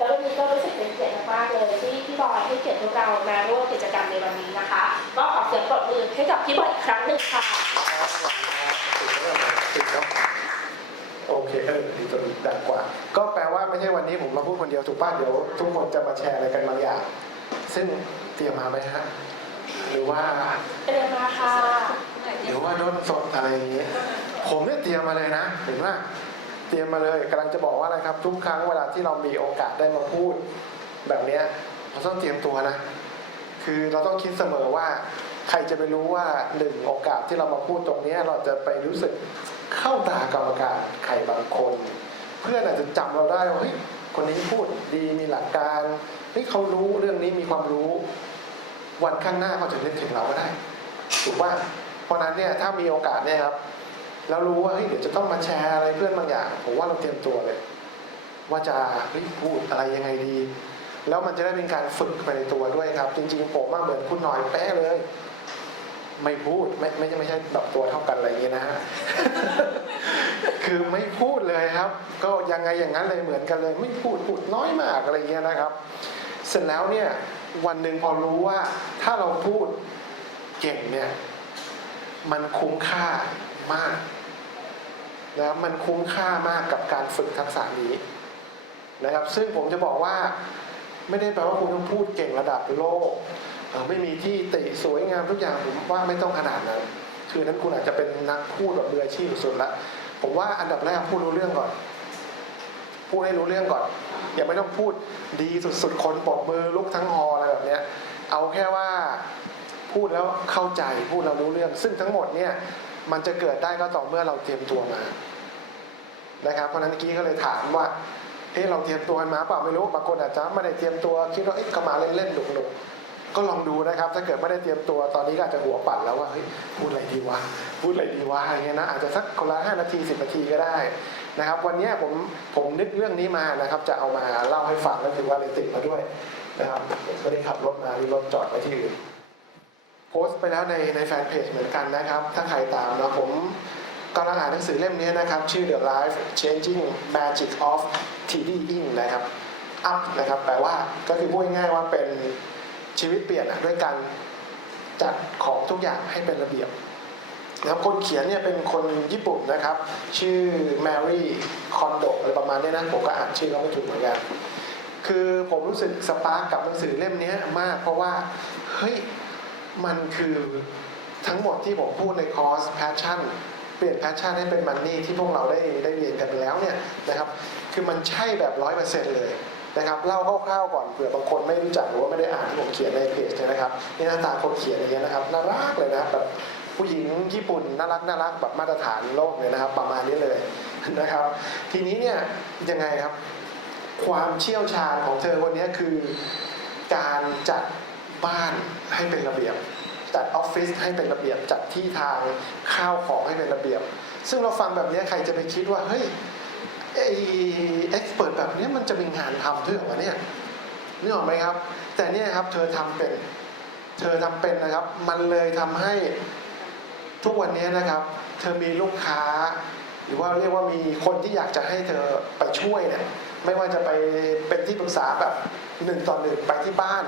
แล้ววันนี้ก็รู้สึกเป็นเกียรติมากๆเลยที่พี่บอยให้เกียรติพวกเรามาร่วมกิจกรรมในวันนี้นะคะก็ขอเสียงปรบมือให้กับพี่บอยอีกครั้งหนึ่งค่ะติดเนาะโอเคเออดีตัวนี้ดังกว่า ก็แปลว่าไม่ใช่วันนี้ผมมาพูดคนเดียวถูกป่ะเดี๋ยวทุกคนจะมาแชร์อะไรกันบางอย่าง ซึ่งเตรียมมาไหมฮะหรือว่าเรียนมาค่ะหรือว่าโดนสดอะไรอย่างนี้ผมเนี่ยเตรียมมาเลยนะเห็นว่า เตรียมมาเลยกำลังจะบอกว่าอะไรครับ ทุกครั้งเวลาที่เรามีโอกาสได้มาพูด แบบเนี้ยเราต้องเตรียมตัวนะ คือเราต้องคิดเสมอว่า ใครจะไปรู้ว่าหนึ่งโอกาสที่เรามาพูดตรงเนี้ยเราจะไปรู้สึกเข้าตากรรมการใครบางคน เพื่อนอาจจะจำเราได้ว่าเฮ้ยคนนี้พูดดีมีหลักการเฮ้ยเขารู้เรื่องนี้มีความรู้ วันข้างหน้าเขาจะนึกถึงเราก็ได้ถูกป่ะเพราะนั้นเนี่ยถ้ามีโอกาสเนี่ยครับ แล้วรู้ว่าเฮ้ยเดี๋ยวจะต้องมาแชร์อะไรเพื่อนบางอย่าง ผมว่าเราเตรียมตัวเลย ว่าจะเฮ้ยพูดอะไรยังไงดี แล้วมันจะได้เป็นการฝึกไปในตัวด้วยครับ จริง ๆ ผมมาเหมือนคุณหน่อยแป๊ะเลย ไม่พูดไม่ไม่ไม่ใช่แบบตัวเท่ากันอะไรอย่างเงี้ยนะฮะคือไม่พูดเลยครับ ก็ยังไงอย่างนั้นเลยเหมือนกันเลย ไม่พูดพูดน้อยมากอะไรเงี้ยนะครับ เสร็จแล้วเนี่ยวันหนึ่งพอรู้ว่าถ้าเราพูดเก่งเนี่ย มันคุ้มค่ามาก นะครับมันคุ้มค่ามากกับการฝึกทักษะนี้นะครับ ซึ่งผมจะบอกว่าไม่ได้แปลว่าคุณต้องพูดเก่งระดับโลกไม่มีที่ติสวยงามทุกอย่างผมว่าไม่ต้องขนาดนั้น คือนั้นคุณอาจจะเป็นนักพูดแบบมืออาชีพสุดละผมว่าอันดับแรกพูดรู้เรื่องก่อน พูดให้รู้เรื่องก่อน อย่าไม่ต้องพูดดีสุดๆคนปรบมือลุกทั้งฮออะไรแบบเนี้ย เอาแค่ว่าพูดแล้วเข้าใจพูดแล้วรู้เรื่อง ซึ่งทั้งหมดเนี่ย มันจะเกิดได้ก็ต่อเมื่อเราเตรียมตัวมา นะครับ เพราะนั้นเมื่อกี้ก็เลยถามว่าเอ๊ะเราเตรียมตัวกันมาเปล่าไม่รู้บางคนอาจจะไม่ได้เตรียมตัวคิดว่าเอ๊ะก็มาเล่นๆหนุกๆก็ลองดูนะครับ ถ้าเกิดไม่ได้เตรียมตัวตอนนี้ก็อาจจะหัวปั่นแล้วว่าเฮ้ยพูดอะไรดีวะพูดอะไรดีวะอย่างเงี้ยนะอาจจะสักคนละห้านาทีสิบนาทีก็ได้นะครับ วันนี้ผมผมนึกเรื่องนี้มานะครับ จะเอามาเล่าให้ฟังก็คือว่าเลยติดมาด้วยนะครับผมไม่ได้ขับรถมามีรถจอดไว้ที่อื่น โพสต์ไปแล้วในในแฟนเพจเหมือนกันนะครับ ถ้าใครตามนะผมกำลังอ่านหนังสือเล่มนี้นะครับ ชื่อ The Life Changing Magic of TDing นะครับ up นะครับ แปลว่าก็คือพูดง่ายๆว่าเป็นชีวิตเปลี่ยนด้วยการจัดของทุกอย่างให้เป็นระเบียบนะครับคนเขียนเนี่ยเป็นคนญี่ปุ่นนะครับ ชื่อ Mary Kondo อะไรประมาณนี้นะผมก็อ่านชื่อเขาไม่ถูกเหมือนกันคือผมรู้สึกสปาร์กกับหนังสือเล่มนี้มาก เพราะว่าเฮ้ย มันคือทั้งหมดที่ผมพูดในคอร์ส Passion เปลี่ยน Passion ให้เป็นมันนี่ที่พวกเราได้ได้เรียนกันแล้วเนี่ยนะครับคือมันใช่แบบร้อยเปอร์เซ็นต์เลยนะครับเล่าคร่าวๆก่อนเผื่อบางคนไม่รู้จักหรือว่าไม่ได้อ่านที่ผมเขียนในเพจเนี่ยนะครับนี่หน้าตาคนเขียนอย่างเงี้ยนะครับน่ารักเลยนะแบบผู้หญิงญี่ปุ่นน่ารักน่ารักแบบมาตรฐานโลกเลยนะครับ ประมาณนี้เลยนะครับ ทีนี้เนี่ยยังไงครับ ความเชี่ยวชาญของเธอคนนี้คือการจัด บ้านให้เป็นระเบียบ จัดออฟฟิศให้เป็นระเบียบ จัดที่ทางข้าวของให้เป็นระเบียบ ซึ่งเราฟังแบบนี้ใครจะไปคิดว่าเฮ้ยไอเอ็กซ์เปิดแบบนี้มันจะมีงานทำด้วยหรอวะเนี่ยนึกออกไหมครับ แต่เนี่ยครับเธอทำเป็น เธอทำเป็นนะครับ มันเลยทำให้ทุกวันนี้นะครับ เธอมีลูกค้า หรือว่าเรียกว่ามีคนที่อยากจะให้เธอไปช่วยเนี่ยไม่ว่าจะไปเป็น ปรึกษาแบบหนึ่งต่อหนึ่งไปที่บ้าน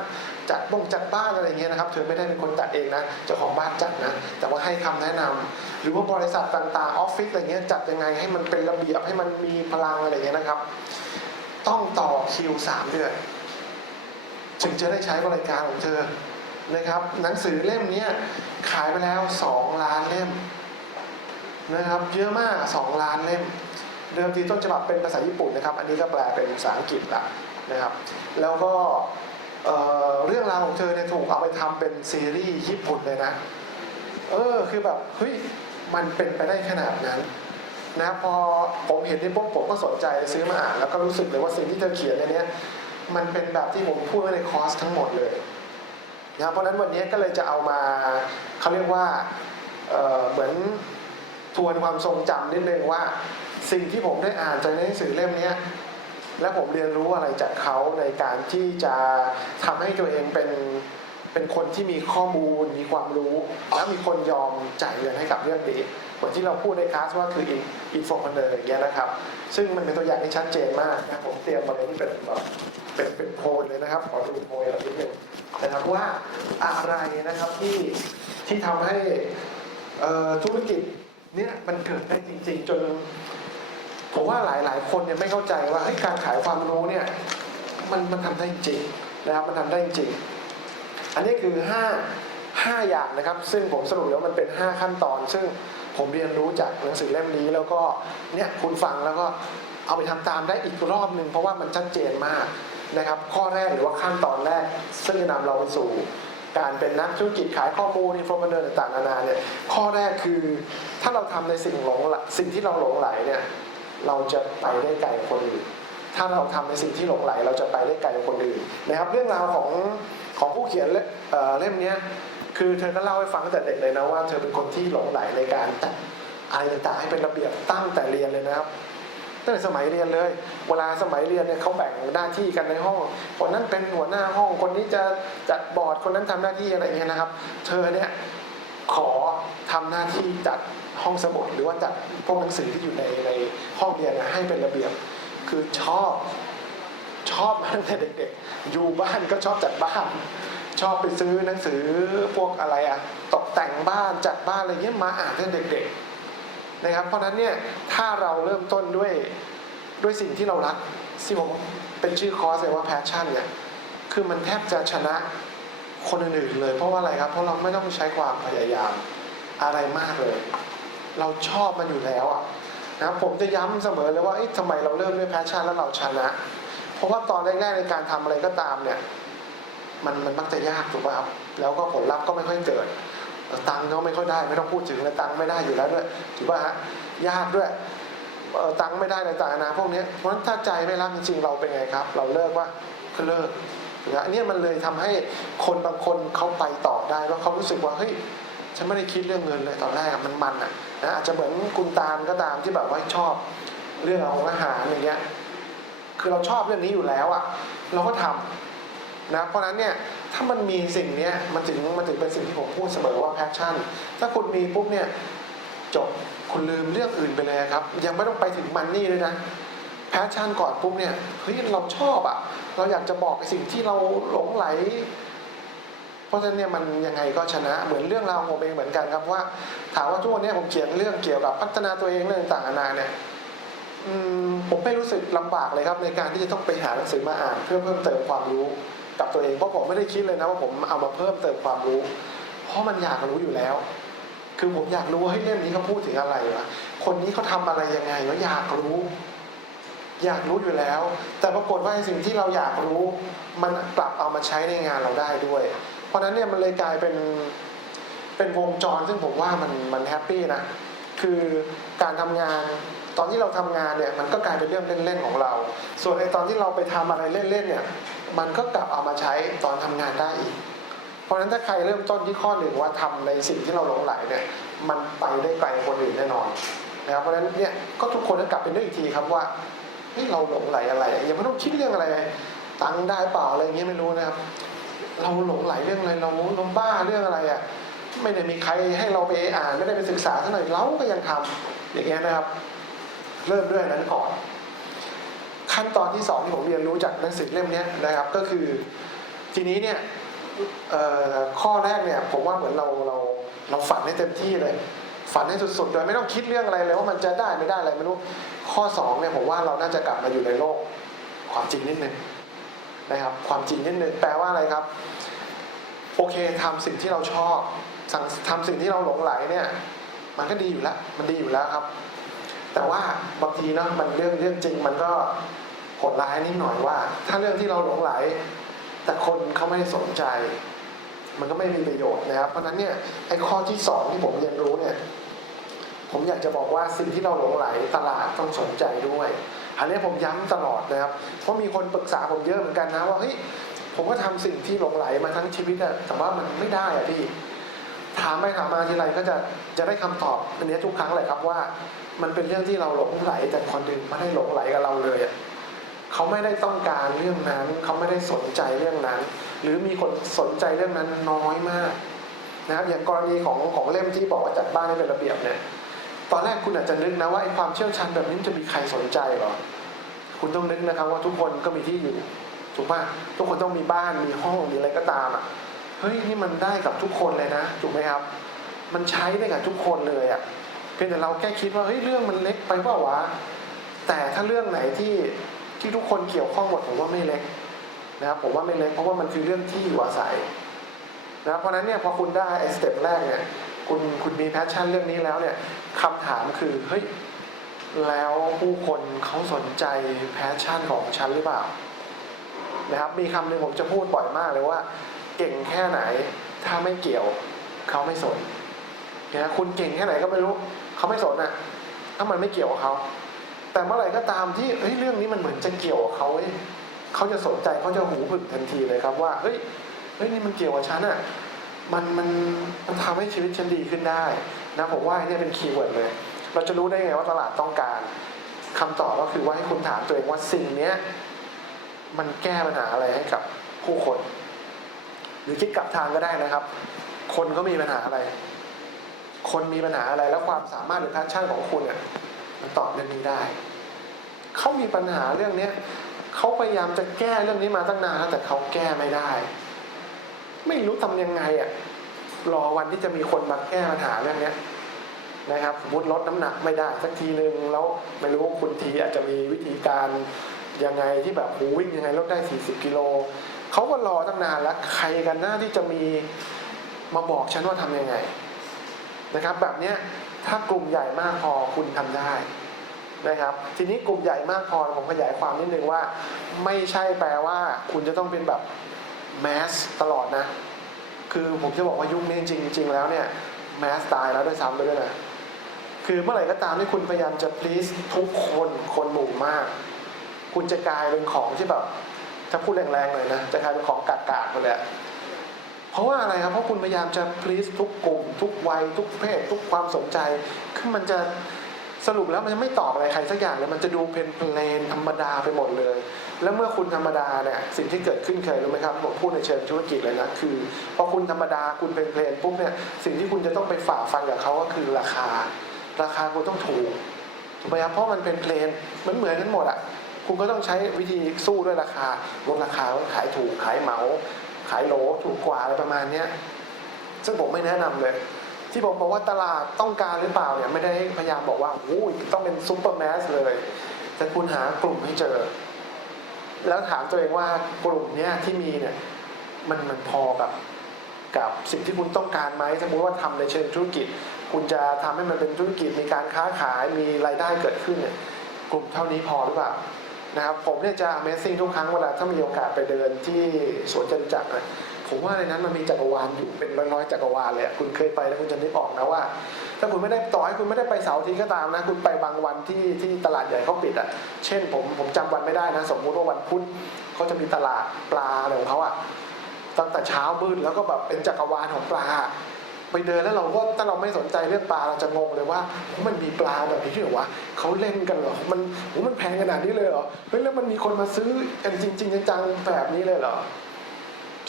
จัดบงจัดบ้านอะไรเงี้ยนะครับ เธอไม่ได้เป็นคนจัดเองนะเจ้าของบ้านจัดนะ แต่ว่าให้คำแนะนำหรือว่าบริษัทต่างๆออฟฟิศอะไรเงี้ยจัดยังไงให้มันเป็นระเบียบให้มันมีพลังอะไรเงี้ยนะครับ ต้องต่อคิวสามเดือนถึงจะได้ใช้บริการของเธอนะครับ หนังสือเล่มนี้ขายไปแล้วสองล้านเล่มนะครับ เยอะมาก 2 ล้านเล่ม เดิมทีต้นฉบับเป็นภาษาญี่ปุ่นนะครับ อันนี้ก็แปลเป็นภาษาอังกฤษละ นะครับ แล้วก็เเรื่องราวของเธอเนี่ยถูกเอาไปทำเป็นซีรีส์ญี่ปุ่นเลยนะ เออคือแบบเฮ้ยมันเป็นไปได้ขนาดนั้นนะพอผมเห็นที่ปุ๊บผมก็สนใจซื้อมาอ่าน แล้วก็รู้สึกเลยว่าสิ่งที่เธอเขียนในนี้มันเป็นแบบที่ผมพูดไว้ในคอร์สทั้งหมดเลยนะครับเพราะนั้นวันนี้ก็เลยจะเอามาเขาเรียกว่าเเหมือนทวนความทรงจำนิดนึงว่า สิ่งที่ผมได้อ่านจากในหนังสือเล่มนี้ และผมเรียนรู้อะไรจากเขาในการที่จะทำให้ตัวเองเป็นเป็นคนที่มีข้อมูลมีความรู้ แล้วมีคนยอมจ่ายเงินให้กับเรื่องนี้เหมือนที่เราพูดในคลาสว่าคืออินโฟมันเลยอย่างเงี้ยนะครับ ซึ่งมันเป็นตัวอย่างที่ชัดเจนมากนะผมเตรียมมาเลยที่เป็นแบบเป็นเป็นโพยเลยนะครับ ขอดูโพยเรานิดนึงนะครับว่าอะไรนะครับที่ที่ทำให้ธุรกิจเนี่ยมันเกิดได้จริง ๆ จน ผมว่าหลาย ๆ คนเนี่ยไม่เข้าใจว่าการขายความรู้เนี่ยมันมันทำได้จริงนะครับมันทำได้จริง อันนี้คือ 5 5 อย่างนะครับ ซึ่งผมสรุปแล้วมันเป็น 5 ขั้นตอน ซึ่งผมเรียนรู้จากหนังสือเล่มนี้แล้วก็เนี่ยคุณฟังแล้วก็เอาไปทำตามได้อีกรอบหนึ่งเพราะว่ามันชัดเจนมากนะครับ ข้อแรกหรือว่าขั้นตอนแรก ซึ่งจะนำเราไปสู่ การเป็นนักธุรกิจขายข้อมูลอินโฟมเนอร์ต่างๆนานาเนี่ยข้อแรกคือถ้าเราทำในสิ่งหลงหลสิ่งที่เราหลงไหลเนี่ย เราจะไปได้ไกลคนอื่น ถ้าเราทำในสิ่งที่หลงไหล เราจะไปได้ไกลคนอื่นนะครับ เรื่องราวของของผู้เขียนเล่มนี้คือเธอก็เล่าให้ฟังตั้งแต่เด็กเลยนะว่าเธอเป็นคนที่หลงไหลในการจัดอะไรต่างให้เป็นระเบียบตั้งแต่เรียนเลยนะครับตั้งแต่สมัยเรียนเลย เวลาสมัยเรียนเนี่ยเขาแบ่งหน้าที่กันในห้อง คนนั้นเป็นหัวหน้าห้อง คนนี้จะจัดบอร์ด คนนั้นทำหน้าที่อะไรอย่างเงี้ยนะครับ เธอเนี่ยขอทำหน้าที่จัด ห้องสมุดหรือว่าจัดพวกหนังสือที่อยู่ในในห้องเรียนนะให้เป็นระเบียบ คือชอบชอบมาตั้งแต่เด็กๆ อยู่บ้านก็ชอบจัดบ้าน ชอบไปซื้อหนังสือพวกอะไรอะตกแต่งบ้านจัดบ้านอะไรเงี้ยมาอ่านตั้งแต่เด็กๆนะครับ เพราะฉะนั้นเนี่ยถ้าเราเริ่มต้นด้วยด้วยสิ่งที่เรารักที่ผมเป็นชื่อคอร์สเลยว่าแพชชั่นเนี่ยคือมันแทบจะชนะคนอื่นๆเลย เพราะว่าอะไรครับ เพราะเราไม่ต้องใช้ความพยายามอะไรมากเลย เราชอบมันอยู่แล้วอะนะผมจะย้ำเสมอเลยว่าเอ๊ะทำไมเราเริ่มด้วยแพชชั่นแล้วเราชนะ เพราะว่าตอนแรกๆในการทำอะไรก็ตามเนี่ย มันมันมักจะยากถูกป่ะครับ แล้วก็ผลลัพธ์ก็ไม่ค่อยเกิด ตังค์ก็ไม่ค่อยได้ไม่ต้องพูดถึงเลยตังค์ไม่ได้อยู่แล้วด้วยถูกป่ะฮะยากด้วยตังค์ไม่ได้ในต่างๆนานาพวกนี้เพราะฉะนั้นถ้าใจไม่รักจริงๆเราเป็นไงครับ เราเลิกว่าก็เลิกนะเนี้ยมันเลยทำให้คนบางคนเขาไปต่อได้แล้วเขารู้สึกว่าเฮ้ย ฉันไม่ได้คิดเรื่องเงินเลยตอนแรกมันมันอะนะอาจจะเหมือนคุณตาลก็ตามที่แบบว่าชอบเรื่องของอาหารอย่างเงี้ยคือเราชอบเรื่องนี้อยู่แล้วอะ เราก็ทำนะเพราะนั้นเนี่ยถ้ามันมีสิ่งเนี้ยมันถึงมันถึงเป็นสิ่งที่ผมพูดเสมอว่าแพชชั่น ถ้าคุณมีปุ๊บเนี่ยจบคุณลืมเรื่องอื่นไปเลยครับ ยังไม่ต้องไปถึงมันนี่เลยนะแพชชั่นก่อนปุ๊บเนี่ยเฮ้ยเราชอบอะเราอยากจะบอกสิ่งที่เราหลงไหล ราะฉะนั้นเนี่ยมันยังไงก็ชนะเหมือนเรื่องราวของผมเองเหมือนกันครับว่า ถามว่าทุกวันนี้ผมเขียนเรื่องเกี่ยวกับพัฒนาตัวเองเรื่องต่างๆนานาเนี่ยผมไม่รู้สึกลำบากเลยครับในการที่จะต้องไปหาหนังสือมาอ่านเพื่อเพิ่มเติมความรู้กับตัวเองเพราะผมไม่ได้คิดเลยนะว่าผมเอามาเพิ่มเติมความรู้ เพราะมันอยากรู้อยู่แล้ว คือผมอยากรู้ว่าเฮ้ยเรื่องนี้เขาพูดถึงอะไรวะคนนี้เขาทำอะไรยังไงวะอยากรู้ อยากรู้อยู่แล้ว แต่ปรากฏว่าสิ่งที่เราอยากรู้ มันกลับเอามาใช้ในงานเราได้ด้วย เพราะนั้นเนี่ยมันเลยกลายเป็นเป็นวงจรซึ่งผมว่ามันมันแฮปปี้นะคือการทำงานตอนที่เราทำงานเนี่ยมันก็กลายเป็นเรื่องเล่นๆของเรา ส่วนในตอนที่เราไปทำอะไรเล่นๆเนี่ยมันก็กลับเอามาใช้ตอนทำงานได้อีก เพราะฉะนั้นถ้าใครเริ่มต้นที่ข้อหนึ่งว่าทำในสิ่งที่เราหลงไหลเนี่ยมันไปได้ไกลกว่าคนอื่นแน่นอนนะครับเพราะฉะนั้นเนี่ยก็ทุกคนก็กลับเป็นเรื่องอีกทีครับว่าเฮ้ยเราหลงไหลอะไรอยังไม่ต้องคิดเรื่องอะไร ตังได้เปล่าอะไรอย่างเงี้ยไม่รู้นะครับ เราหลงไหลเรื่องอะไรเราเราบ้าเรื่องอะไรอะไม่ได้มีใครให้เราไปอ่านไม่ได้ไปศึกษาเท่าไหร่เราก็ยังทำอย่างเงี้ยนะครับ เริ่มด้วยนั้นก่อน ขั้นตอนที่สองที่ผมเรียนรู้จากหนังสือเล่มนี้นะครับ ก็คือ ทีนี้เนี่ยข้อแรกเนี่ย ผมว่าเหมือนเราเราเราฝันให้เต็มที่เลย ฝันให้สุดๆโดยไม่ต้องคิดเรื่องอะไรเลยว่ามันจะได้ไม่ได้อะไรไม่รู้ข้อสองเนี่ยผมว่าเราน่าจะกลับมาอยู่ในโลกความจริงนิดนึง นะครับความจริงนิดนึงแปลว่าอะไรครับโอเคทำสิ่งที่เราชอบสั่งทำสิ่งที่เราหลงไหลเนี่ยมันก็ดีอยู่แล้วมันดีอยู่แล้วครับ แต่ว่าบางทีเนาะมันเรื่องเรื่องจริงมันก็โหดร้ายนิดหน่อยว่า ถ้าเรื่องที่เราหลงไหล แต่คนเขาไม่สนใจ มันก็ไม่มีประโยชน์นะครับ เพราะฉะนั้นเนี่ยไอ้ข้อที่สองที่ผมเรียนรู้เนี่ย ผมอยากจะบอกว่าสิ่งที่เราหลงไหลตลาดต้องสนใจด้วย อันนี้ผมย้ำตลอดนะครับ เพราะมีคนปรึกษาผมเยอะเหมือนกันนะว่าเฮ้ยผมก็ทำสิ่งที่หลงไหลมาทั้งชีวิตอะแต่ว่ามันไม่ได้อะพี่ ถามไปถามมาทีไรก็จะจะได้คำตอบอันนี้ทุกครั้งเลยครับว่า มันเป็นเรื่องที่เราหลงไหล แต่คนอื่นไม่ได้หลงไหลกับเราเลยอะเขาไม่ได้ต้องการเรื่องนั้น เขาไม่ได้สนใจเรื่องนั้น หรือมีคนสนใจเรื่องนั้นน้อยมากนะครับอย่างกรณีของของเล่มที่บอกว่าจัดบ้านให้เป็นระเบียบเนี่ย ตอนแรกคุณอาจจะนึกนะว่าไอ้ความเชี่ยวชาญแบบนี้จะมีใครสนใจหรอ คุณต้องนึกนะครับว่าทุกคนก็มีที่อยู่ถูกป่ะทุกคนต้องมีบ้านมีห้องมีอะไรก็ตามอะเฮ้ยนี่มันได้กับทุกคนเลยนะถูกไหมครับ มันใช้ได้กับทุกคนเลยอะเพียงแต่เราแค่คิดว่าเฮ้ยเรื่องมันเล็กไปเปล่าวะแต่ถ้าเรื่องไหนที่ที่ทุกคนเกี่ยวข้องหมดผมว่าไม่เล็กนะครับผมว่าไม่เล็กเพราะว่ามันคือเรื่องที่อยู่อาศัยนะเพราะฉะนั้นเนี่ยพอคุณได้ไอ้สเต็ปแรกเนี่ย คุณคุณมีแพชชั่นเรื่องนี้แล้วเนี่ยคำถามคือเฮ้ยแล้วผู้คนเขาสนใจแพชชั่นของฉันหรือเปล่านะครับมีคำหนึ่งผมจะพูดบ่อยมากเลยว่า เก่งแค่ไหนถ้าไม่เกี่ยวเขาไม่สนนะคุณเก่งแค่ไหนก็ไม่รู้เขาไม่สนอะถ้ามันไม่เกี่ยวกับเขาแต่เมื่อไหร่ก็ตามที่เฮ้ยเรื่องนี้มันเหมือนจะเกี่ยวกับเขาเว้ยเขาจะสนใจเขาจะหูผึ่งทันทีเลยครับว่าเฮ้ยเฮ้ยนี่มันเกี่ยวกับฉันอะ มันมันมันทำให้ชีวิตฉันดีขึ้นได้นะผมว่าเนี่ยเป็นคีย์เวิร์ดเลย เราจะรู้ได้ไงว่าตลาดต้องการคำตอบก็คือว่าให้คุณถามตัวเองว่าสิ่งเนี้ยมันแก้ปัญหาอะไรให้กับผู้คน หรือคิดกลับทางก็ได้นะครับ คนก็มีปัญหาอะไร คนมีปัญหาอะไรแล้วความสามารถหรือแพชชั่นของคุณเนี่ยมันตอบเรื่องนี้ได้เขามีปัญหาเรื่องเนี้ยเขาพยายามจะแก้เรื่องนี้มาตั้งนานแล้วแต่เขาแก้ไม่ได้ ไม่รู้ทำยังไงอะรอวันที่จะมีคนมาแก้ปัญหาเรื่องเนี้ยนะครับสมมติลดน้ำหนักไม่ได้สักทีนึงแล้วไม่รู้ว่าคุณทีอาจจะมีวิธีการยังไงที่แบบวิ่งยังไงลดได้ 40 กิโลเขาก็รอตั้งนานแล้วใครกันหน้าที่จะมีมาบอกฉันว่าทำยังไงนะครับ แบบเนี้ยถ้ากลุ่มใหญ่มากพอคุณทำได้นะครับ ทีนี้กลุ่มใหญ่มากพอผมขยายความนิดนึงว่า ไม่ใช่แปลว่า คุณจะต้องเป็นแบบ แมสตลอดนะ คือผมจะบอกว่ายุคนี้จริงๆแล้วเนี่ยแมสตายแล้วด้วยซ้ำไปด้วยนะคือเมื่อไหร่ก็ตามที่คุณพยายามจะ please ทุกคนคนหมู่มาก คุณจะกลายเป็นของที่แบบถ้าพูดแรงๆหน่อยนะ จะกลายเป็นของกากๆไปเลยอะเพราะว่าอะไรครับ เพราะคุณพยายามจะ please ทุกกลุ่ม ทุกวัย ทุกเพศ ทุกความสนใจคือมันจะ สรุปแล้วมันจะไม่ตอบอะไรใครสักอย่างเลยมันจะดูเพลนเพลนธรรมดาไปหมดเลย แล้วเมื่อคุณธรรมดาเนี่ยสิ่งที่เกิดขึ้นเคยรู้ไหมครับผมพูดในเชิงธุรกิจเลยนะคือพอคุณธรรมดาคุณเป็นเพลนปุ๊บเนี่ยสิ่งที่คุณจะต้องไปฝ่าฟันกับเขาก็คือราคา ราคาคุณต้องถูกถูกไหมครับเพราะมันเป็นเพลนมันเหมือนกันหมดอะคุณก็ต้องใช้วิธีสู้ด้วยราคาลดราคาขายถูกขายเหมา ขายโหลถูกกว่าอะไรประมาณเนี้ยซึ่งผมไม่แนะนำเลย ที่ผมบอกว่าตลาดต้องการหรือเปล่าเนี่ยไม่ได้พยายามบอกว่าโอ้ยต้องเป็นซูเปอร์แมสเลย แต่คุณหากลุ่มให้เจอ แล้วถามตัวเองว่ากลุ่มเนี้ยที่มีเนี่ยมันมันพอกับกับสิ่งที่คุณต้องการไหมสมมติว่าทำในเชิงธุรกิจ คุณจะทำให้มันเป็นธุรกิจมีการค้าขายมีรายได้เกิดขึ้นเนี่ยกลุ่มเท่านี้พอหรือเปล่านะครับผมเนี่ยจะ Amazing ทุกครั้งเวลาถ้ามีโอกาสไปเดินที่สวนจตุจักรนะ ผมว่าในนั้นมันมีจักรวาลอยู่เป็นร้อยๆจักรวาลเลยคุณเคยไปแล้วคุณจะนึกออกนะว่า ถ้าคุณไม่ได้ต่อให้คุณไม่ได้ไปเสาร์อาทีก็ตามนะ คุณไปบางวันที่ที่ตลาดใหญ่เขาปิดอะเช่นผมผมจำวันไม่ได้นะ สมมุติว่าวันพุธเขาจะมีตลาดปลาอะไรของเขาอะตั้งแต่เช้ามืดแล้วก็แบบเป็นจักรวาลของปลาไปเดินแล้วเราก็ถ้าเราไม่สนใจเรื่องปลาเราจะงงเลยว่ามันมีปลาแบบนี้หรอวะเขาเล่นกันเหรอมันโหมันแพงขนาดนี้เลยเหรอเฮ้ยแล้วมันมีคนมาซื้อกันจริง ๆ จังๆแบบนี้เลยเหรอ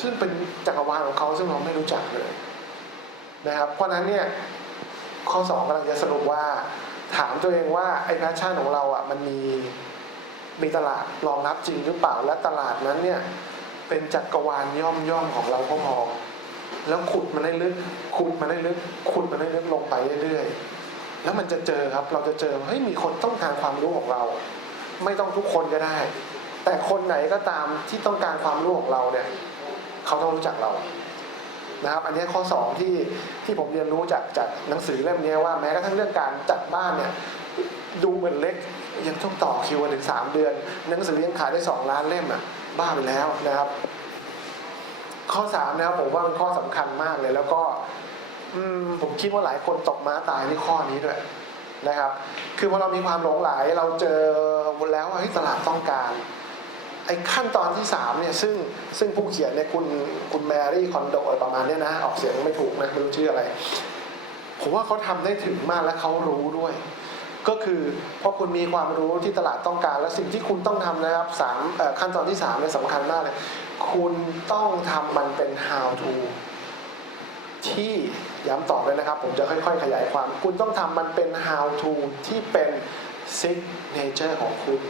ซึ่งเป็นจักรวาลของเขาซึ่งเราไม่รู้จักเลยนะครับ เพราะนั้นเนี่ยข้อสองกำลังจะสรุปว่า ถามตัวเองว่าไอ้แพชชั่นของเราอะมันมีมีตลาดรองรับจริงหรือเปล่าและตลาดนั้นเนี่ยเป็นจักรวาลย่อมย่อมๆของเราก็พอแล้วขุดมันได้ลึกขุดมันได้ลึกขุดมันได้ลึกลงไปเรื่อยๆแล้วมันจะเจอครับ เราจะเจอเฮ้ยมีคนต้องการความรู้ของเรา ไม่ต้องทุกคนก็ได้ แต่คนไหนก็ตามที่ต้องการความรู้ของเราเนี่ย เขาต้องรู้จักเรานะครับอันนี้ข้อสองที่ที่ผมเรียนรู้จากจากหนังสือเล่มนี้ว่าแม้กระทั่งเรื่องการจัดบ้านเนี่ยดูเหมือนเล็กยังต้องต่อคิวกันถึงสามเดือน หนังสือยังขายได้สองล้านเล่มอะบ้าไปแล้วนะครับ ข้อสามนะครับผมว่าเป็นข้อสำคัญมากเลย แล้วก็อืมผมคิดว่าหลายคนตกม้าตายในข้อนี้ด้วยนะครับ คือพอเรามีความหลงไหลเราเจอแล้วว่าตลาดต้องการ ไอ้ขั้นตอนที่สามเนี่ยซึ่งซึ่งผู้เขียนเนี่ยคุณคุณแมรี่คอนโดอะไรประมาณเนี้ยนะออกเสียงไม่ถูกนะไม่รู้ชื่ออะไร ผมว่าเขาทำได้ถึงมากและเขารู้ด้วย ก็คือพอคุณมีความรู้ที่ตลาดต้องการ และสิ่งที่คุณต้องทำนะครับสามขั้นตอนที่สามเนี่ยสำคัญมากเลยคุณต้องทำมันเป็น how to ที่ย้ำต่อเลยนะครับ ผมจะค่อย ๆ ขยายความ คุณต้องทำมันเป็น how to ที่เป็น signature ของคุณ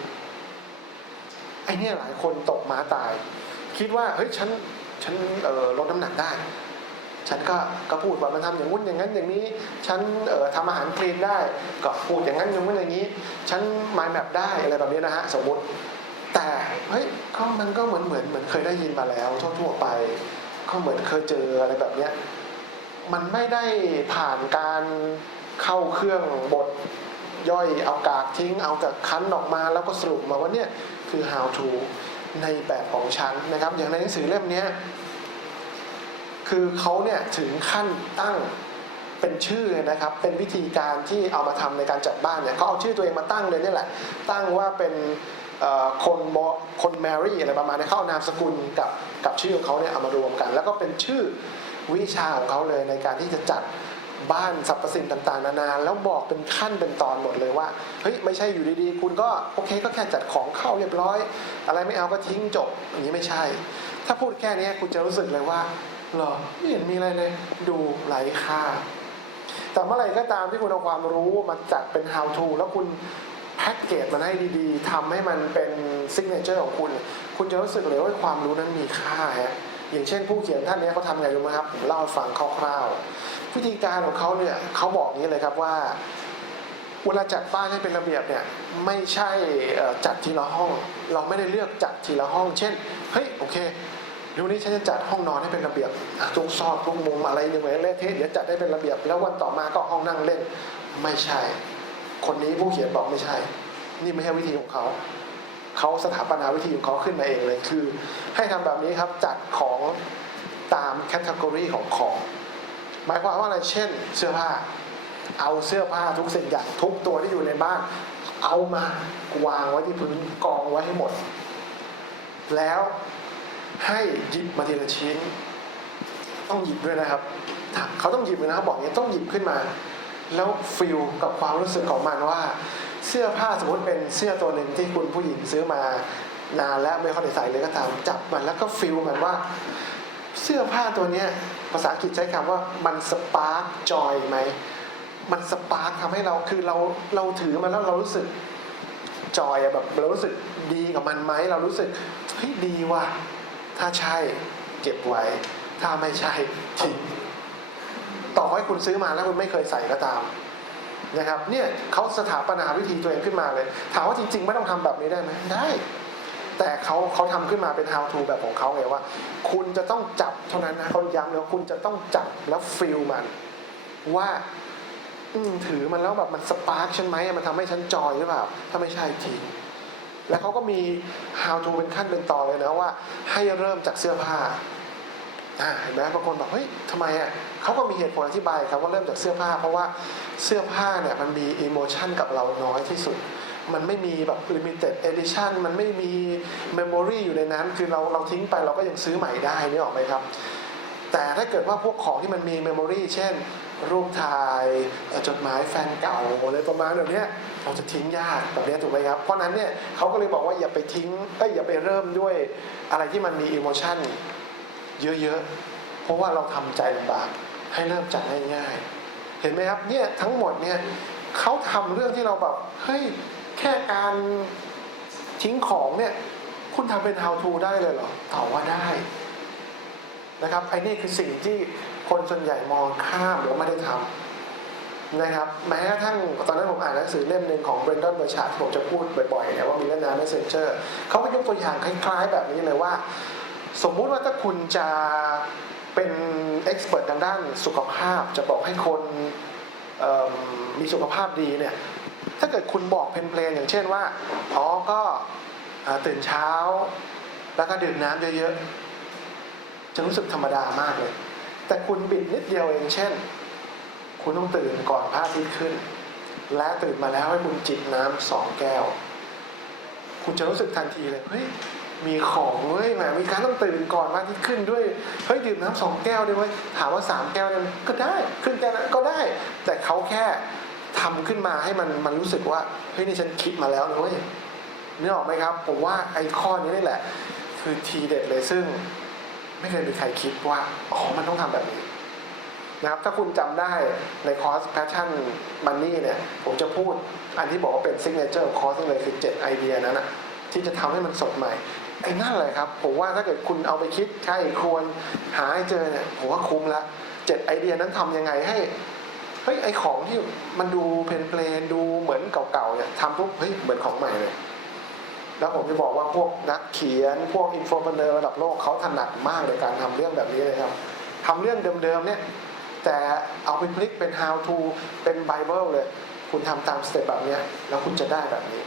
ไอเนี่ยหลายคนตกม้าตาย คิดว่าเฮ้ยฉันฉันลดน้ำหนักได้ ฉันก็ก็พูดว่ามันทำอย่างงู้นอย่างนั้นอย่างนี้ ฉันเอ่อทำอาหารคลีนได้ ก็พูดอย่างนั้นอย่างนู้นอย่างนี้ ฉันมายแมปได้อะไรแบบนี้นะฮะสมมติ แต่เฮ้ยก็มันก็เหมือนเหมือนเหมือนเคยได้ยินมาแล้วทั่วๆไป ก็เหมือนเคยเจออะไรแบบเนี้ยมันไม่ได้ผ่านการเข้าเครื่องบดย่อยเอากากทิ้งเอาแต่คั้นออกมาแล้วก็สรุปมาว่าเนี่ย คือ how to ในแบบของฉันนะครับ อย่างในหนังสือเล่มนี้คือเขาเนี่ยถึงขั้นตั้งเป็นชื่อเลยนะครับ เป็นวิธีการที่เอามาทำในการจัดบ้านเนี่ยเขาเอาชื่อตัวเองมาตั้งเลยนี่แหละ ตั้งว่าเป็นคนบอคนแมรี่อะไรประมาณนี้เขาเอานามสกุลกับกับชื่อของเขาเนี่ยเอามารวมกัน แล้วก็เป็นชื่อวิชาของเขาเลยในการที่จะจัด บ้านสรรพสิ่งต่างๆ นานา แล้วบอกเป็นขั้นเป็นตอนหมดเลยว่า เฮ้ย ไม่ใช่อยู่ดีๆ คุณก็โอเคก็แค่จัดของเข้าเรียบร้อย อะไรไม่เอาก็ทิ้งจบอย่างนี้ไม่ใช่ ถ้าพูดแค่นี้คุณจะรู้สึกเลยว่าหรอไม่เห็นมีอะไรเลยดูไร้ค่า แต่เมื่อไหร่ก็ตามที่คุณเอาความรู้มาจัดเป็น how to แล้วคุณแพ็กเกจมันให้ดีๆทำให้มันเป็นซิกเนเจอร์ของคุณ คุณจะรู้สึกเลยว่าความรู้นั้นมีค่าฮะ อย่างเช่นผู้เขียนท่านนี้เขาทำไงรู้ไหมครับผมเล่าให้ฟังคร่าวๆวิธีการของเขาเนี่ยเขาบอกนี้เลยครับว่าเวลาจัดบ้านให้เป็นระเบียบเนี่ยไม่ใช่จัดทีละห้อง เราไม่ได้เลือกจัดทีละห้อง เช่นเฮ้ยโอเคเดี๋ยวนี้ฉันจะจัดห้องนอนให้เป็นระเบียบอะทุกซอกทุกมุมอะไรหนึ่งไว้เละเทะเดี๋ยวจัดให้เป็นระเบียบ แล้ววันต่อมาก็ห้องนั่งเล่น ไม่ใช่ คนนี้ผู้เขียนบอกไม่ใช่ นี่ไม่ใช่วิธีของเขา เขาสถาปนาวิธีของเขาขึ้นมาเองเลยคือ ให้ทำแบบนี้ครับจัดของตามแคตตากรีของของ หมายความว่าอะไรเช่น เสื้อผ้า เอาเสื้อผ้าทุกสิ่งอย่างทุกตัวที่อยู่ในบ้าน เอามาวางไว้ที่พื้นกองไว้ให้หมด แล้วให้หยิบมาทีละชิ้น ต้องหยิบด้วยนะครับเขาต้องหยิบเลยนะครับบอกงนี้ต้องหยิบขึ้นมา แล้วฟิลกับความรู้สึกของมันว่า เสื้อผ้าสมมติเป็นเสื้อตัวหนึ่งที่คุณผู้หญิงซื้อมานานแล้วไม่ค่อยได้ใส่เลยก็ตามจับมันแล้วก็ฟิลมันว่า เสื้อผ้าตัวเนี้ยภาษาอังกฤษใช้คำว่ามันสปาร์กจอยไหมมันสปาร์คทำให้เราคือเราเราถือมันแล้วเรารู้สึกจอยแบบเรารู้สึกดีกับมันไหมเรารู้สึกเฮ้ยดีว่ะถ้าใช่เก็บไว้ ถ้าไม่ใช่ทิ้งต่อให้คุณซื้อมาแล้วคุณไม่เคยใส่ก็ตาม นะครับเนี่ยเขาสถาปนาวิธีตัวเองขึ้นมาเลย ถามว่าจริง ๆ ไม่ต้องทำแบบนี้ได้ไหมได้ แต่เขาเขาทำขึ้นมาเป็น how to แบบของเขาไงว่า คุณจะต้องจับเท่านั้นนะเขาย้ำเลยว่าคุณจะต้องจับแล้วฟิลมัน ว่าอืถือมันแล้วแบบมันสปาร์กฉันไหมมันทำให้ฉันจอยหรือเปล่าถ้าไม่ใช่ทิ้งแล้วเขาก็มี how to เป็นขั้นเป็นตอนเลยนะว่า ให้เริ่มจากเสื้อผ้าอ่าเห็นไหมบางคนบอกเฮ้ยทำไมอะ เขาก็มีเหตุผลอธิบายครับว่าเริ่มจากเสื้อผ้า เพราะว่าเสื้อผ้าเนี่ยมันมีอิโมชันกับเราน้อยที่สุด มันไม่มีแบบ limited edition มันไม่มี memory อยู่ในนั้น คือเราเราทิ้งไปเราก็ยังซื้อใหม่ได้นี่ออกไหมครับ แต่ถ้าเกิดว่าพวกของที่มันมีเมมโมรีเช่น รูปถ่ายจดหมายแฟนเก่าอะไรประมาณแบบนี้เราจะทิ้งยากแบบนี้ถูกไหมครับ เพราะนั้นเนี่ยเขาก็เลยบอกว่าอย่าไปทิ้งเอ้อย่าไปเริ่มด้วยอะไรที่มันมีอิโมชันเยอะๆ เพราะว่าเราทำใจลำบาก ให้เริ่มจากง่ายๆเห็นไหมครับเนี่ยทั้งหมดเนี่ยเขาทำเรื่องที่เราแบบเฮ้ยแค่การทิ้งของเนี่ยคุณทำเป็น how to ได้เลยเหรอตอบว่าได้นะครับไอ้นี่คือสิ่งที่คนส่วนใหญ่มองข้ามหรือไม่ได้ทำนะครับแม้กระทั่งตอนนั้นผมอ่านหนังสือเล่มหนึ่งของเบรนดอนเบอร์ชาร์ที่ผมจะพูดบ่อยๆนี่ยว่ามีเล่นน้ำ messenger เขาก็ยกตัวอย่างคล้ายๆแบบนี้เลยว่า สมมุติว่าถ้าคุณจะ เป็นเอ็กซ์เพรสทางด้านสุขภาพจะบอกให้คนมมีสุขภาพดีเนี่ยถ้าเกิดคุณบอกเพ ن เพลนอย่างเช่นว่าอ๋อก็ตื่นเช้า แล้วก็ดื่มน้ำเยอะๆจะรู้สึกธรรมดามากเลย แต่คุณบิดนิดเดียวเองเช่น คุณต้องตื่นก่อนพระอาทิตย์ขึ้น และตื่นมาแล้วให้คุณจิบน้ำสองแก้ว คุณจะรู้สึกทันทีเลยเฮ้ย มีของเว้ยแหมมีการต้องตื่นก่อนพระอาทิตย์ขึ้นด้วยเฮ้ยดื่มน้ำสองแก้วได้ไหมถามว่าสามแก้วได้ไหมก็ได้ขึ้นแก้วนั้นก็ได้ แต่เขาแค่ทำขึ้นมาให้มันมันรู้สึกว่าเฮ้ยนี่ฉันคิดมาแล้วนะเว้ยนึกออกไหมครับผมว่าไอ้ข้อนี้นี่แหละ คือทีเด็ดเลยซึ่ง ไม่เคยมีใครคิดว่าอ๋อมันต้องทำแบบนี้นะครับถ้าคุณจำได้ในคอร์ส Passion Money เนี่ย ผมจะพูดอันที่บอกว่าเป็น signature คอร์สเลยคือ 7 ไอเดียนั้นนะที่จะทำให้มันสดใหม่ ไอ้นั่นเลยครับ ผมว่าถ้าเกิดคุณเอาไปคิดใช่ควรหาให้เจอเนี่ยผมว่าคุ้มละเจ็ดไอเดียนั้นทำยังไงให้เฮ้ยไอของที่มันดูเพลนๆดูเหมือนเก่าๆเนี่ยทำปุ๊บเฮ้ยเหมือนของใหม่เลย แล้วผมจะบอกว่าพวกนักเขียน พวกอินโฟเมเนอร์ระดับโลกเขาถนัดมากในการทำเรื่องแบบนี้เลยครับทำเรื่องเดิมๆเนี่ย แต่เอาไปพลิกเป็น how to เป็นไบเบิลเลย คุณทำตามสเต็ปแบบนี้แล้วคุณจะได้แบบนี้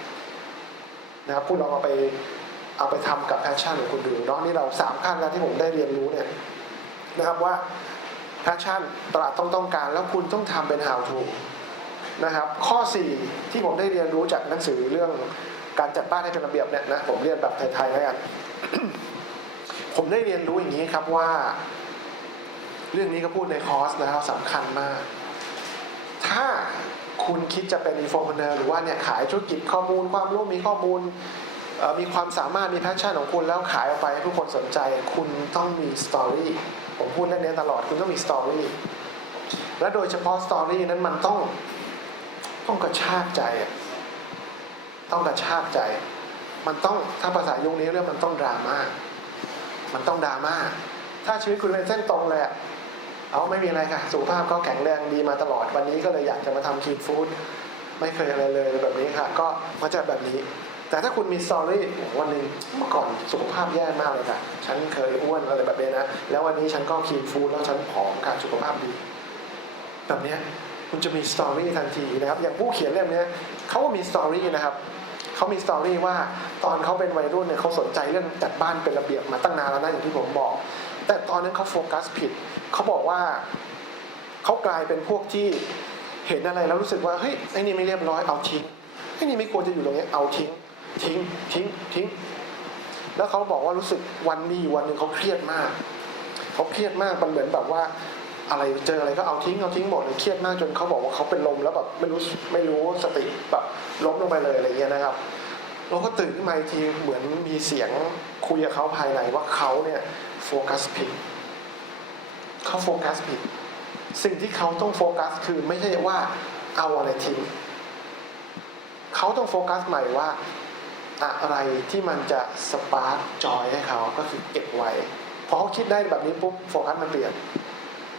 นะครับคุณลองเอาไป เอาไปทำกับแพชชั่นของคุณดูเนาะนี่เราสามขั้นแล้วที่ผมได้เรียนรู้เนี่ยนะครับว่าแพชชั่นตลาดต้องต้องการแล้วคุณต้องทำเป็น how to นะครับข้อ 4 ที่ผมได้เรียนรู้จากหนังสือเรื่องการจัดบ้านให้เป็นระเบียบเนี่ยนะผมเรียนแบบไทยๆแล้วกันผมได้เรียนรู้อย่างนี้ครับว่า เรื่องนี้ก็พูดในคอร์สนะครับสำคัญมาก ถ้าคุณคิดจะเป็นอินโฟเมเนอร์หรือว่าเนี่ยขายธุรกิจข้อมูลความรู้มีข้อมูล มีความสามารถมีแพชชั่นของคุณแล้วขายออกไปให้ผู้คนสนใจ คุณต้องมีสตอรี่ผมพูดเรื่องนี้ตลอดคุณต้องมีสตอรี่และโดยเฉพาะสตอรี่นั้นมันต้องต้องกระชากใจอะต้องกระชากใจ มันต้องถ้าภาษายุคนี้เรื่องมันต้องดราม่ามันต้องดราม่าถ้าชีวิตคุณเป็นเส้นตรงเลยอะเอาไม่มีอะไรค่ะสุขภาพก็แข็งแรงดีมาตลอดวันนี้ก็เลยอยากจะมาทำคีดฟู้ดไม่เคยอะไรเลยแบบนี้ค่ะ ก็มาจากแบบนี้ แต่ถ้าคุณมีสตอรี่วันหนึ่งเมื่อก่อนสุขภาพแย่มากเลยค่ะ ฉันเคยอ้วนอะไรแบบนี้นะ แล้ววันนี้ฉันก็คีดฟู้ดแล้วฉันผอมค่ะสุขภาพดี แบบนี้คุณจะมีสตอรี่ทันทีนะครับ อย่างผู้เขียนเล่มนี้เขาก็มีสตอรี่นะครับเขามีสตอรี่ว่าตอนเขาเป็นวัยรุ่นเนี่ยเขาสนใจเรื่องจัดบ้านเป็นระเบียบมาตั้งนานแล้วนะอย่างที่ผมบอก แต่ตอนนั้นเขาโฟกัสผิดเขาบอกว่าเขากลายเป็นพวกที่เห็นอะไรแล้วรู้สึกว่าเฮ้ยไอ้นี่ไม่เรียบร้อยเอาทิ้งไอ้นี่ไม่ควรจะอยู่ตรงนี้เอาทิ้ง ทิ้งทิ้งทิ้ง แล้วเขาบอกว่ารู้สึกวันนี้วันหนึ่งเขาเครียดมากเขาเครียดมากมันเหมือนแบบว่า อะไรเจออะไรก็เอาทิ้งเอาทิ้งหมดเลยเครียดมากจนเขาบอกว่าเขาเป็นลมแล้วแบบไม่รู้ไม่รู้สติแบบล้มลงไปเลยอะไรเงี้ยนะครับเราก็ตื่นขึ้นมาทีเหมือนมีเสียงคุยกับเขาภายในว่าเขาเนี่ยโฟกัสผิดเขาโฟกัสผิด สิ่งที่เขาต้องโฟกัสคือไม่ใช่ว่าเอาอะไรทิ้งเขาต้องโฟกัสใหม่ว่า อะไรที่มันจะสปาร์กจอยให้เขาก็คือเก็บไว้พอเขาคิดได้แบบนี้ปุ๊บโฟกัสมันเปลี่ยน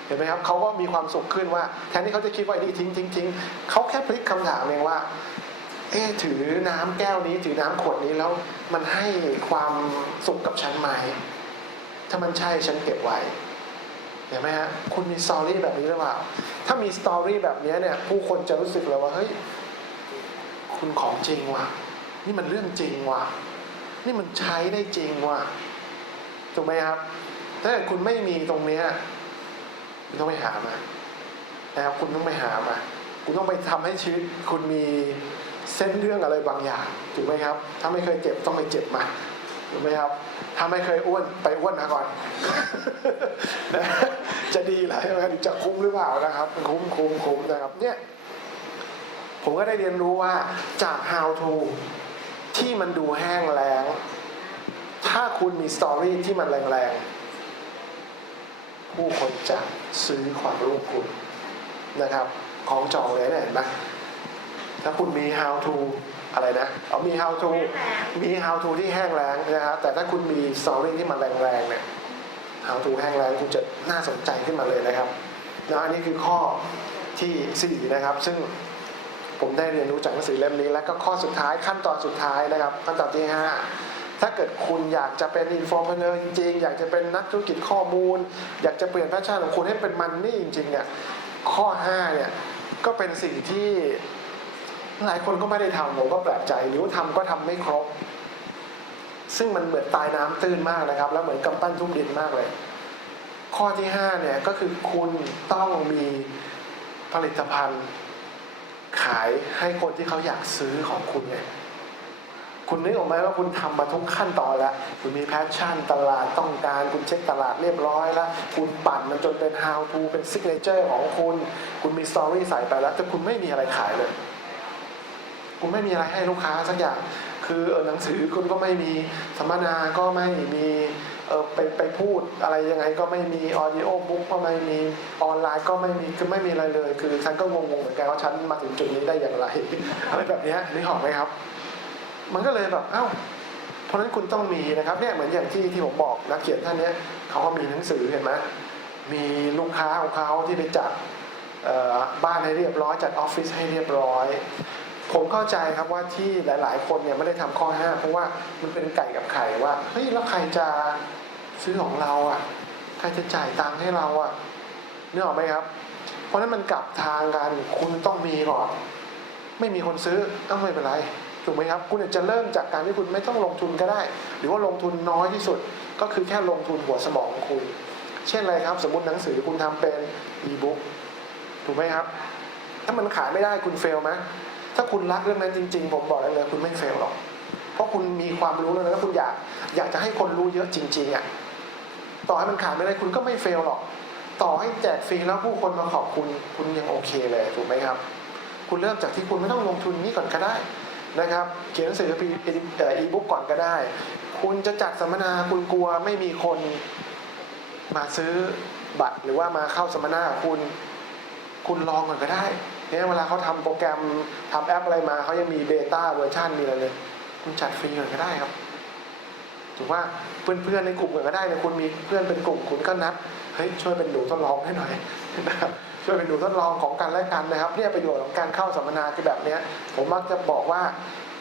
เห็นไหมครับเขาก็มีความสุขขึ้นว่าแทนที่เขาจะคิดว่าไอ้นี่ทิ้งทิ้งทิ้งเขาแค่พลิกคำถามเองว่า เอ๊ถือน้ำแก้วนี้ ถือน้ำขวดนี้แล้วมันให้ความสุขกับฉันไหมถ้ามันใช่ฉันเก็บไว้เห็นไหมฮะคุณมีสตอรี่แบบนี้หรือเปล่าถ้ามีสตอรี่แบบนี้เนี่ย ผู้คนจะรู้สึกเลยว่าเฮ้ยคุณของจริงว่ะ นี่มันเรื่องจริงว่ะ นี่มันใช้ได้จริงว่ะถูกไหมครับ ถ้าคุณไม่มีตรงเนี้ยคุณต้องไปหามานะครับคุณต้องไปหามา คุณต้องไปทำให้ชีวิต คุณมีเส้นเรื่องอะไรบางอย่างถูกไหมครับ ถ้าไม่เคยเจ็บต้องไปเจ็บมาถูกไหมครับ ถ้าไม่เคยอ้วนไปอ้วนมาก่อน จะดีหรอใช่จะคุ้มหรือเปล่านะครับ คุ้มคุ้มคุ้มนะครับ เนี่ย ผมก็ได้เรียนรู้ว่าจาก how to ที่มันดูแห้งแล้ง ถ้าคุณมีสตอรี่ที่มันแรงๆ ผู้คนจะซื้อความรู้คุณนะครับ ของจองเลยเนี่ยเห็นไหมถ้าคุณมี how to อะไรนะเอามี how to มี how to ที่แห้งแล้งนะครับแต่ถ้าคุณมี story ที่มันแรงๆเนี่ย how to แห้งแล้งคุณจะน่าสนใจขึ้นมาเลยนะครับนะอันนี้คือข้อที่สี่นะครับ ซึ่ง ผมได้เรียนรู้จากหนังสือเล่มนี้ แล้วก็ข้อสุดท้ายขั้นตอนสุดท้ายนะครับ ขั้นตอนที่ห้าถ้าเกิดคุณอยากจะเป็นอินโฟเมเนอร์จริงๆ อยากจะเป็นนักธุรกิจข้อมูล อยากจะเปลี่ยนแพชชั่นของคุณให้เป็นมันนี่จริงๆเนี่ยข้อ 5 เนี่ยก็เป็นสิ่งที่หลายคนก็ไม่ได้ทำผมก็แปลกใจหรือว่าทำก็ทำไม่ครบ ซึ่งมันเหมือนตายน้ำตื้นมากนะครับ แล้วเหมือนกำปั้นทุ่มดินมากเลย ข้อที่ 5 เนี่ยก็คือคุณต้องมีผลิตภัณฑ์ ขายให้คนที่เขาอยากซื้อของคุณไงคุณนึกออกไหมว่าคุณทำมาทุกขั้นตอนแล้ว คุณมีแพชชั่นตลาดต้องการ คุณเช็คตลาดเรียบร้อยแล้ว คุณปั่นมันจนเป็น how to เป็น signature ของคุณ คุณมี story ใส่ไปแล้ว แต่คุณไม่มีอะไรขายเลย คุณไม่มีอะไรให้ลูกค้าสักอย่าง คือเออหนังสือคุณก็ไม่มีสัมมนาก็ไม่มี เออไปไปพูดอะไรยังไงก็ไม่มีออดิโอบุ๊กก็ไม่มีออนไลน์ก็ไม่มีคือไม่มีอะไรเลย คือฉันก็งงๆเหมือนกันว่าฉันมาถึงจุดนี้ได้อย่างไรอะไรแบบนี้นึกออกไหมครับ มันก็เลยแบบเอ้าเพราะนั้นคุณต้องมีนะครับเนี่ยเหมือนอย่างที่ที่ผมบอกนักเขียนท่านนี้เขาก็มีหนังสือเห็นไหมมีลูกค้าของเขาที่ไปจัดบ้านให้เรียบร้อยจัดออฟฟิศให้เรียบร้อย ผมเข้าใจครับว่าที่หลาย ๆ คนเนี่ยไม่ได้ทำข้อห้าเพราะว่ามันเป็นไก่กับไข่ว่าเฮ้ยแล้วใครจะซื้อของเราอะ ใครจะจ่ายตังค์ให้เราอะนึกออกไหมครับ เพราะนั้นมันกลับทางกันคุณต้องมีก่อนไม่มีคนซื้อก็ไม่เป็นไรถูกไหมครับ คุณอาจจะเริ่มจากการที่คุณไม่ต้องลงทุนก็ได้ หรือว่าลงทุนน้อยที่สุดก็คือแค่ลงทุนหัวสมองของคุณ เช่นอะไรครับ สมมติหนังสือคุณทำเป็นอีบุ๊กถูกไหมครับ ถ้ามันขายไม่ได้คุณเฟลไหม ถ้าคุณรักเรื่องนั้นจริง ๆ ผมบอกได้เลย คุณไม่เฟลหรอก เพราะคุณมีความรู้แล้วแล้วคุณอยากอยากจะให้คนรู้เยอะจริง ๆอะต่อให้มันขายไม่ได้คุณก็ไม่เฟลหรอก ต่อให้แจกฟรีแล้วผู้คนมาขอบคุณคุณยังโอเคเลยถูกไหมครับ คุณเริ่มจากที่คุณไม่ต้องลงทุนนี้ก่อนก็ได้นะครับ เขียนหนังสือเป็นอีบุ๊กก่อนก็ได้ คุณจะจัดสัมมนาคุณกลัวไม่มีคนมาซื้อบัตรหรือว่ามาเข้าสัมมนาคุณ คุณลองก่อนก็ได้ เนี่ยเวลาเขาทำโปรแกรมทำแอปอะไรมาเขายังมีเบต้าเวอร์ชันมีอะไรเลยคุณจัดฟรีก่อนก็ได้ครับถูกว่าเพื่อนๆในกลุ่มก่อนก็ได้นะคุณมีเพื่อนเป็นกลุ่มคุณก็นัดเฮ้ยช่วยเป็นหนูทดลองให้หน่อยนะครับช่วยเป็นหนูทดลองของกันและกันนะครับเนี่ยประโยชน์ของการเข้าสัมมนาคือแบบเนี้ยผมมักจะบอกว่า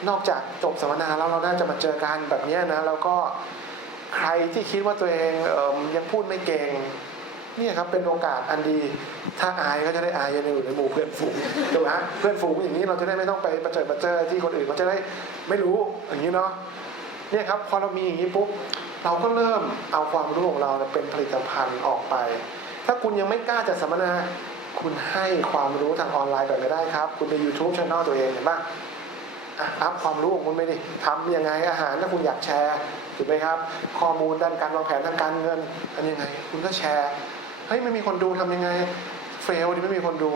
นอกจากจบสัมมนาแล้วเราน่าจะมาเจอกันแบบเนี้ยนะแล้วก็ใครที่คิดว่าตัวเองเออยังพูดไม่เก่ง นี่ยครับเป็นโอกาสอันดี ถ้าอายก็จะได้อายยังอยู่ในหมู่เพื่อนฝูงถูกไหมเพื่อนฝูงอย่างนี้เราจะได้ไม่ต้องไปประเจิดประเจอที่คนอื่นเขาจะได้ไม่รู้อย่างนี้เนาะเนี่ยครับพอเรามีอย่างนี้ปุ๊บเราก็เริ่มเอาความรู้ของเราเป็นผลิตภัณฑ์ออกไป ถ้าคุณยังไม่กล้าจัดสัมมนา คุณให้ความรู้ทางออนไลน์ก่อนก็ได้ครับ คุณใน YouTube c h anel ตัวเองเห็นป่ะอะอัพความรู้ของคุณไปดิทำยังไงอาหารถ้าคุณอยากแชร์ถูกไหมครับ ข้อมูลด้านการวางแผนทางการเงินทำยังไง คุณก็แชร์ เฮ้ยไม่มีคนดูทำยังไง เฟลที่ไม่มีคนดู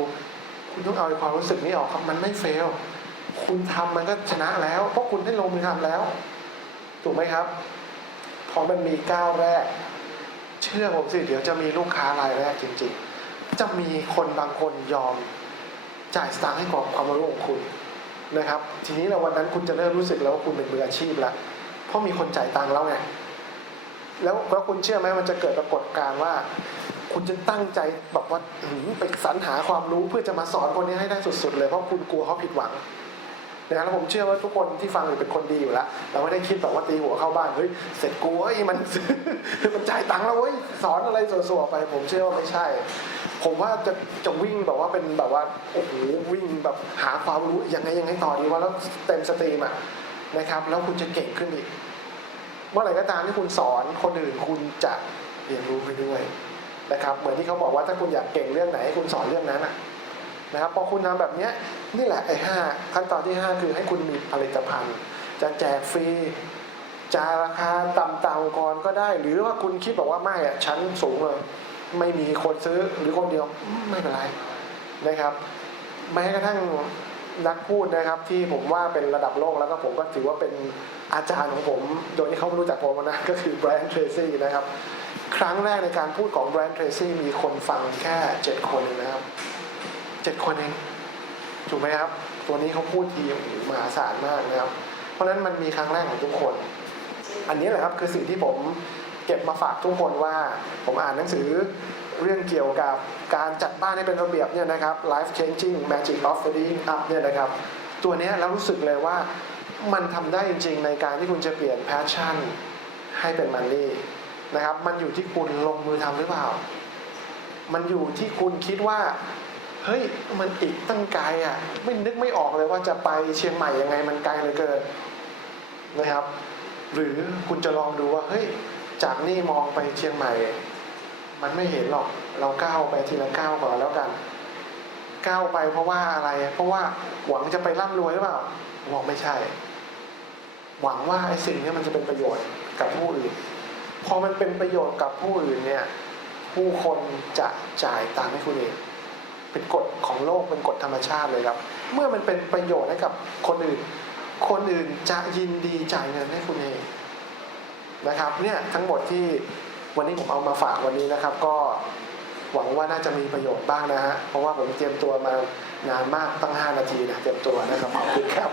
คุณต้องเอาความรู้สึกนี้ออกครับมันไม่เฟล คุณทำมันก็ชนะแล้ว เพราะคุณได้ลงมือทำแล้ว ถูกไหมครับ พอมันมีก้าวแรก เชื่อผมสิเดี๋ยวจะมีลูกค้ารายแรกจริง ๆ จะมีคนบางคนยอมจ่ายสตางค์ให้กับความรู้ของคุณนะครับ ทีนี้ในวันนั้นคุณจะเริ่มรู้สึกแล้วว่าคุณเป็นมืออาชีพแล้วเพราะมีคนจ่ายตังค์แล้วไงแล้วแล้วคุณเชื่อไหมมันจะเกิดปรากฏการณ์ว่า คุณจะตั้งใจแบบว่าหืไปสรรหาความรู้เพื่อจะมาสอนคนนี้ให้ได้สุด ๆ เลยเพราะคุณกลัวเขาผิดหวังนะแล้วผมเชื่อว่าทุกคนที่ฟังอยู่เป็นคนดีอยู่แล้วเราไม่ได้คิดแบบว่าตีหัวเข้าบ้านเฮ้ยเสร็จกูเฮ้ยมันมันจ่ายตังค์แล้วเว้ยสอนอะไรสัวๆไป ผมเชื่อว่าไม่ใช่ ผมว่าจะจะวิ่งแบบว่าเป็นแบบว่าโอ้โหวิ่งแบบหาความรู้ยังไงยังไงต่อดีว่าแล้วเต็มสตรีมอะนะครับแล้วคุณจะเก่งขึ้นอีก เมื่อไหร่ก็ตามที่คุณสอนคนอื่นคุณจะเรียนรู้ไปด้วย นะครับเหมือนที่เขาบอกว่าถ้าคุณอยากเก่งเรื่องไหนให้คุณสอนเรื่องนั้นนะครับพอคุณทำแบบนี้นี่แหละไอ้ห้าขั้นตอนที่ 5 คือให้คุณมีผลิตภัณฑ์จะแจกฟรีจะราคาต่ำๆก่อนก็ได้ หรือว่าคุณคิดบอกว่าไม่อะชั้นสูงเลย ไม่มีคนซื้อหรือคนเดียวไม่เป็นไรนะครับแม้กระทั่งนักพูดนะครับที่ผมว่าเป็นระดับโลกแล้วก็ผมก็ถือว่าเป็นอาจารย์ของผม โดยที่เขาไม่รู้จักผมนะก็คือแบรนด์เทรซี่นะครับ ครั้งแรกในการพูดของแบรนด์เทรซี่มีคนฟังแค่เจ็ดคนเองนะครับเจ็ดคนเองถูกไหมครับ ตัวนี้เขาพูดทีมหาศาลมากนะครับ เพราะฉะนั้นมันมีครั้งแรกของทุกคน อันนี้แหละครับคือสิ่งที่ผมเก็บมาฝากทุกคนว่า ผมอ่านหนังสือเรื่องเกี่ยวกับการจัดบ้านให้เป็นระเบียบเนี่ยนะครับ life changing magic of tidying up เนี่ยนะครับ ตัวนี้แล้วรู้สึกเลยว่ามันทำได้จริง ๆ ในการที่คุณจะเปลี่ยน passion ให้เป็น money น นะครับ มันอยู่ที่คุณลงมือทำหรือเปล่า มันอยู่ที่คุณคิดว่า เฮ้ยมันอีกตั้งไกลอะ ไม่นึกไม่ออกเลยว่าจะไปเชียงใหม่ยังไงมันไกลเลือเกินนะครับ หรือคุณจะลองดูว่าเฮ้ยจากนี่มองไปเชียงใหม่ มันไม่เห็นหรอกเราก้าวไปทีละก้าวก่อนแล้วกันก้าวไปเพราะว่าอะไร เพราะว่าหวังจะไปร่ำรวยหรือเปล่าบอกไม่ใช่ หวังว่าไอ้สิ่งนี้มันจะเป็นประโยชน์กับผู้อื่น พอมันเป็นประโยชน์กับผู้อื่นเนี่ยผู้คนจะจ่ายตังค์ให้คุณเอง เป็นกฎของโลกเป็นกฎธรรมชาติเลยครับ เมื่อมันเป็นประโยชน์ให้กับคนอื่น คนอื่นจะยินดีจ่ายเงินให้คุณเองนะครับเนี่ยทั้งหมดที่วันนี้ผมเอามาฝากวันนี้นะครับ ก็หวังว่าน่าจะมีประโยชน์บ้างนะฮะเพราะว่าผมเตรียมตัวมานานมากตั้ง 5 นาทีนะเตรียมตัวนะครับขอบคุณครับ